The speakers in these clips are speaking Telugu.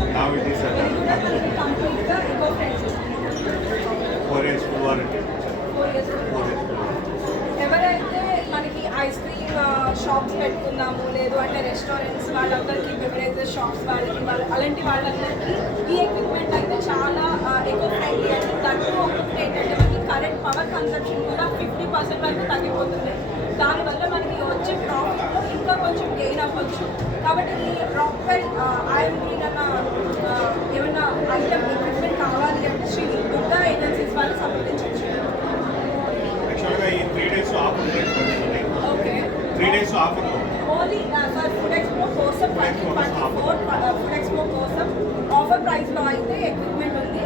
Now it is four years full warranty. ఎవరైతే మనకి ఐస్ క్రీమ్ షాప్స్ పెట్టుకున్నాము లేదు అంటే రెస్టారెంట్స్ వాళ్ళందరికీ బెవరేజెస్ షాప్స్ వాళ్ళకి వాళ్ళ అలాంటి వాళ్ళందరికీ ఈ ఎక్విప్మెంట్ అయితే చాలా ఎకో ఫ్రెండ్లీ దాంట్లో ఒకటి ఏంటంటే మనకి కరెంట్ పవర్ కన్సంప్షన్ కూడా ఫిఫ్టీ పర్సెంట్ వరకు తగ్గిపోతుంది. దానివల్ల మనకి వచ్చే ప్రాఫిట్లో ఇంకా కొంచెం గెయిన్ అవ్వచ్చు. కాబట్టి ఈ రాక్వెల్ ఐఎమ్ గ్రీన్ అన్న ఆ, ఏమైనా ఐటమ్ ఎక్విప్మెంట్ కావాలి అంటే శ్రీ దుర్గా ఏజెన్సీస్ వాళ్ళు సంప్రదించవచ్చు యాక్చువల్గా ఈ త్రీ డేస్ ఆఫర్ నడుస్తుంది okay three days offer only sir food expo కోసం Food Expo twenty twenty four food expo కోసం ఆఫర్ ప్రైస్లో అయితే ఎక్విప్మెంట్ ఉంది.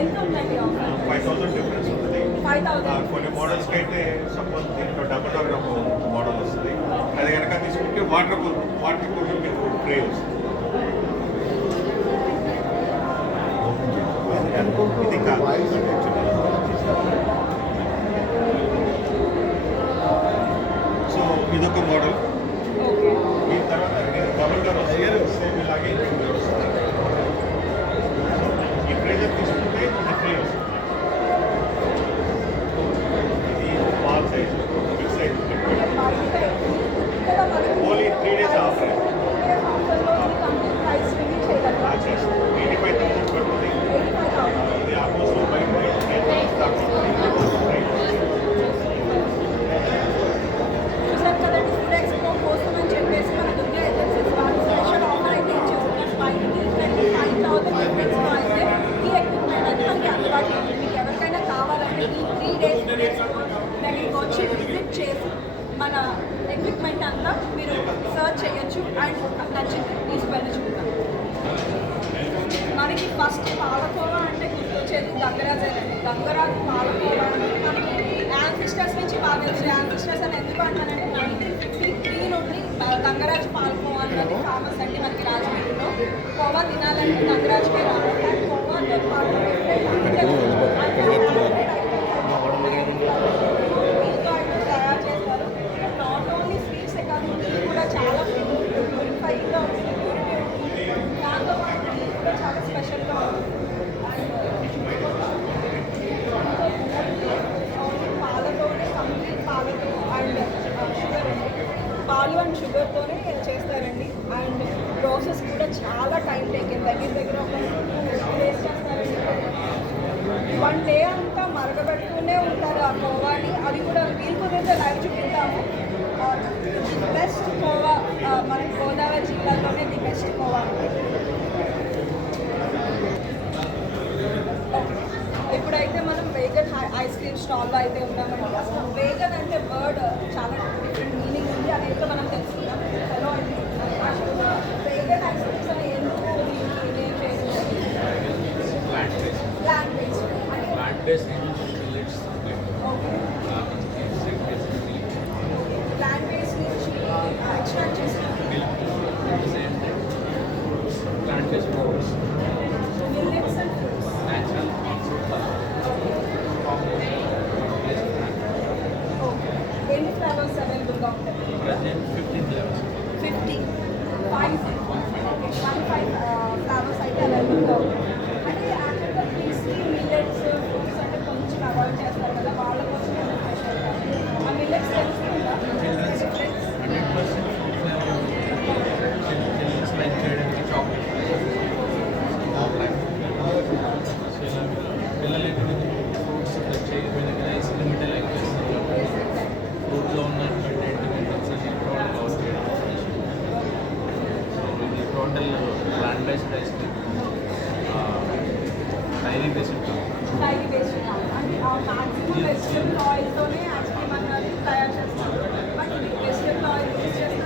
ఎంత ఉందండి ఆఫర్ ఫైవ్ థౌసండ్ డిఫరెన్స్ ఉంటుంది ఫైవ్ థౌసండ్ కొన్ని మోడల్స్కి అయితే సపోజ్ దీంట్లో డబుల్ డోర్ ఒక మోడల్ వస్తుంది. అది కనుక తీసుకుంటే వాటర్ కూల్ వాటర్ కూల్ మీకు ఫ్రీ వస్తుంది. ఇది కాదు సో ఇదొక మోడల్ ఓకే ఈ తర్వాత డబుల్ డోర్ వస్తుంది సేమ్ ఇలాగే ఇంకొక డోర్ వస్తుంది సో ఈ ప్రెజర్ తీసుకుంటే ఇది ఫ్రీ వస్తుంది ఇది స్మాల్ సైజ్ బిగ్ సైజ్ ఇక్కడ మనకి ఓన్లీ త్రీ డేస్ ఆఫర్ ఆఫర్లో కంప్లీట్ ప్రైస్ రిలీజ్ చేయగలరా ఎయిటీ ఫైవ్ థౌసండ్ పడుతుంది ఎయిటీ ఫైవ్ థౌసండ్ ఇది ఆల్మోస్ట్ బయట టెన్ దాకా చూసారు కదండి ఫుడ్ ఎక్స్పో కోసం అని చెప్పేసి మన దుర్గా ఏజెన్సీస్ వాళ్ళు స్పెషల్ ఆఫర్ అయితే ఇచ్చేస్తున్నారు ఫైవ్కి ట్వంటీ ఫైవ్ థౌసండ్ డిఫరెన్స్లో అయితే ఈ ఎక్విప్మెంట్ అయితే మనకి అందుబాటులో ఉంది మీకు ఎవరికైనా కావాలంటే ఈ త్రీ డేస్ ఫుడ్ ఎక్స్పో దగ్గరికి వచ్చి విజిట్ చేసి మన ఎక్విప్మెంట్ అంతా మీరు సర్చ్ చేయొచ్చు అండ్ నచ్చింది తీసుకువెళ్ళచ్చు మనకి ఫస్ట్ పాలకోవా అంటే గుర్తొచ్చేది గంగరాజు పాలకోవా మనకి యాన్ సిస్టర్స్ నుంచి బాగా తెలుసు. యాన్ సిస్టర్స్ అని ఎందుకు అంటానంటే నైన్టీన్ ఫిఫ్టీ త్రీ నుండి ఆ, గంగరాజు పాలకోవా అనేది ఫేమస్ అండి మనకి రాజమండ్రిలో. కోవా తినాలంటే గంగరాజుకే రావాలి అండ్ కోవాతో పాటు మీతో ఐటమ్స్ తయారు చేస్తారు నాట్ ఓన్లీ స్వీట్సే కాదు టీ కూడా చాలా ప్యూరిఫైడ్గా ఉంటుంది ప్యూరిటీ ఉంటుంది దాంతో పాటు టీ కూడా చాలా స్పెషల్గా ఉంటుంది పాలతోనే కంప్లీట్ పాలతో అండ్ షుగర్ అండి పాలు అండ్ షుగర్తోనే చేస్తారండి. అండ్ ప్రాసెస్ కూడా చాలా టైం టేకింగ్. దగ్గర దగ్గర ఒక టూ డేస్ చేస్తారండి. వన్ డే అంతా మరగబెట్టుకునే ఉంటారు ఆ కోవాని. అది కూడా వీలు కుదిరితే లైవ్ చూపిద్దాము. Uh, బెస్ట్ కోవా uh, మన గోదావరి జిల్లాలోనే ది బెస్ట్ కోవా. ఇప్పుడైతే మనం వేగన్ ఐస్ క్రీమ్ స్టాల్లో అయితే ఉన్నామండి. అసలు వేగన్ అంటే వర్డ్ చాలా డిఫరెంట్ మీనింగ్ ఉంది అదైతే మనం తెలుసుకుందాం హలో అండి అసలు vegan ice total plant based ice cream dairy based dairy based అంటే మ్యాక్సిమం వెజిటబుల్ ఆయిల్తోనే ఐస్ క్రీమ్ అన్నది తయారు చేస్తారు. బట్ ఇది వెజిటబుల్ ఆయిల్ చేస్తారు?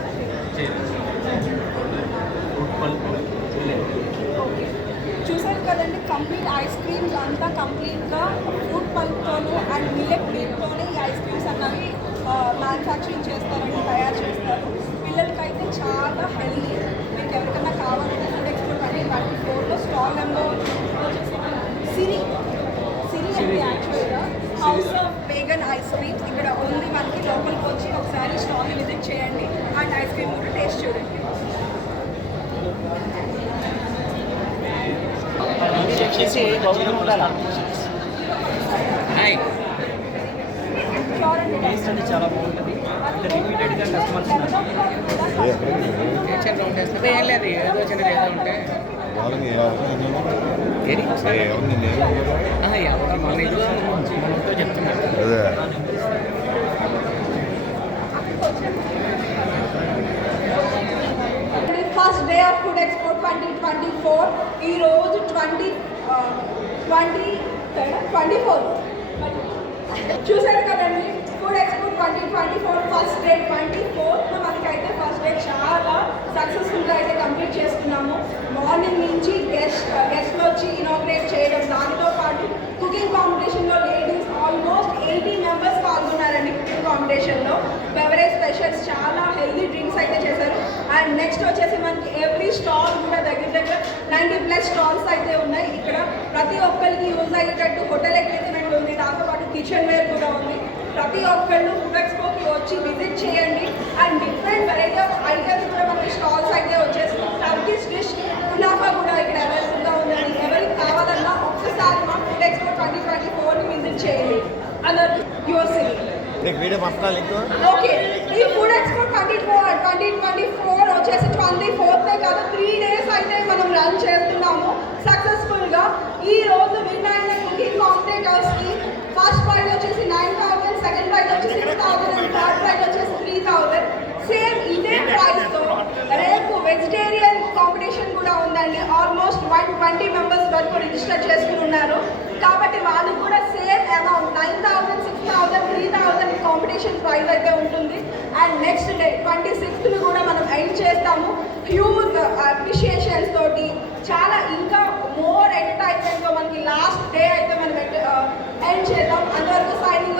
చూసారు కదండి కంప్లీట్ ఐస్ క్రీమ్స్ అంతా కంప్లీట్గా ఫ్రూట్ పల్ప్తోను అండ్ మిల్లెట్ మీట్తోనే ఈ ఐస్ క్రీమ్స్ అన్నవి మ్యానుఫ్యాక్చరింగ్ చేస్తారండి తయారు చేస్తారు పిల్లలకైతే చాలా హెల్దీ మీకు ఎవరికైనా కావాలంటే ఫుడ్ ఎక్స్పోర్ట్ అని వాటి ఫ్లోర్లో స్టాల్ నెంబర్ వచ్చేసి సిరి సిరి అండి యాక్చువల్గా house of vegan ice creams ఇక్కడ ఓన్లీ మనకి లోపలికి వచ్చి ఒకసారి స్టాల్ని విజిట్ చేయండి అండ్ ఐస్ క్రీమ్ కూడా టేస్ట్ చూడండి ఉండాలి హాయ్ టేస్ట్ అనేది చాలా బాగుంటుంది అంటే రిపీటెడ్గా కస్టమర్స్ ఉన్నారు కిచెన్ రౌండ్ వేస్తే ఏం లేదు ఏదో చిన్నది ఏదో ఉంటే ఎవరు మన ఇది మనతో చెప్తున్నారు first day of food expo twenty twenty four ఈ రోజు ట్వంటీ ట్వంటీ ట్వంటీ ఫోర్. చూసారు కదండి food expo twenty twenty four first day twenty fourth మనకైతే ఫస్ట్ డే చాలా సక్సెస్ఫుల్గా అయితే కంప్లీట్ చేసుకున్నాము. మార్నింగ్ నుంచి గెస్ట్ గెస్ట్లు uh, వచ్చి ఇనాగ్రేట్ చేయడం దానితో పాటు కుకింగ్ కాంపిటీషన్లో లేడీస్ ఆల్మోస్ట్ ఎయిటీ మెంబర్స్ పాల్గొన్నారండి కుకింగ్ కాంపిటీషన్లో బెవరేజ్ స్పెషల్స్ చాలా హెల్దీ డ్రింక్స్ అయితే చేశారు. అండ్ నెక్స్ట్ వచ్చేసి మనకి ఎవ్రీ స్టాల్ కూడా దగ్గర దగ్గర నైంటీ ప్లస్ స్టాల్స్ అయితే ప్రతి ఒక్కరికి యూజ్ అయ్యేటట్టు హోటల్ ఎక్విప్మెంట్ ఉంది. దాంతోపాటు కిచెన్ వేర్ కూడా ఉంది. ప్రతి ఒక్కళ్ళు ఫుడ్ ఎక్స్పోకి వచ్చి విజిట్ చేయండి. And different variety of items కూడా మనకి స్టాల్స్ అయితే వచ్చేసి టర్కిష్ డిష్ కునాఫా కూడా ఇక్కడ అవైలబుల్గా ఉందండి ఎవరికి కావాలన్నా ఒక్కసారి మా ఫుడ్ ఎక్స్పో ట్వంటీ ట్వంటీ ఫోర్ని విజిట్ చేయండి అదర్ యువర్ సిటీ నీకు వీడియో ఓకే ఈ food expo twenty four twenty twenty four వచ్చేసి ట్వంటీ ఫోర్తే కాదు త్రీ డేస్ అయితే మనం రన్ సక్సెస్ఫుల్గా ఈ రోజు విన్ అయిన కుకింగ్ కాంపిటేటర్స్కి ఫస్ట్ ప్రైజ్ వచ్చేసి నైన్ థౌసండ్ సెకండ్ ప్రైజ్ వచ్చేసి six thousand and third prize వచ్చేసి త్రీ థౌసండ్ సేమ్ ఇదే ప్రైస్తో రేపు వెజిటేరియన్ కాంపిటీషన్ కూడా ఉందండి. ఆల్మోస్ట్ వన్ ట్వంటీ మెంబర్స్ వరకు రిజిస్టర్ చేసుకుని ఉన్నారు. కాబట్టి వాళ్ళకి కూడా same amount nine thousand six thousand three thousand competition price అయితే ఉంటుంది. And next day twenty sixth కూడా మనం ఎండ్ చేస్తాము. హ్యూజ్ ఎక్కడైతే మనకి లాస్ట్ డే అయితే మనం ఎండ్ చేద్దాం అంతవరకు సైనింగ్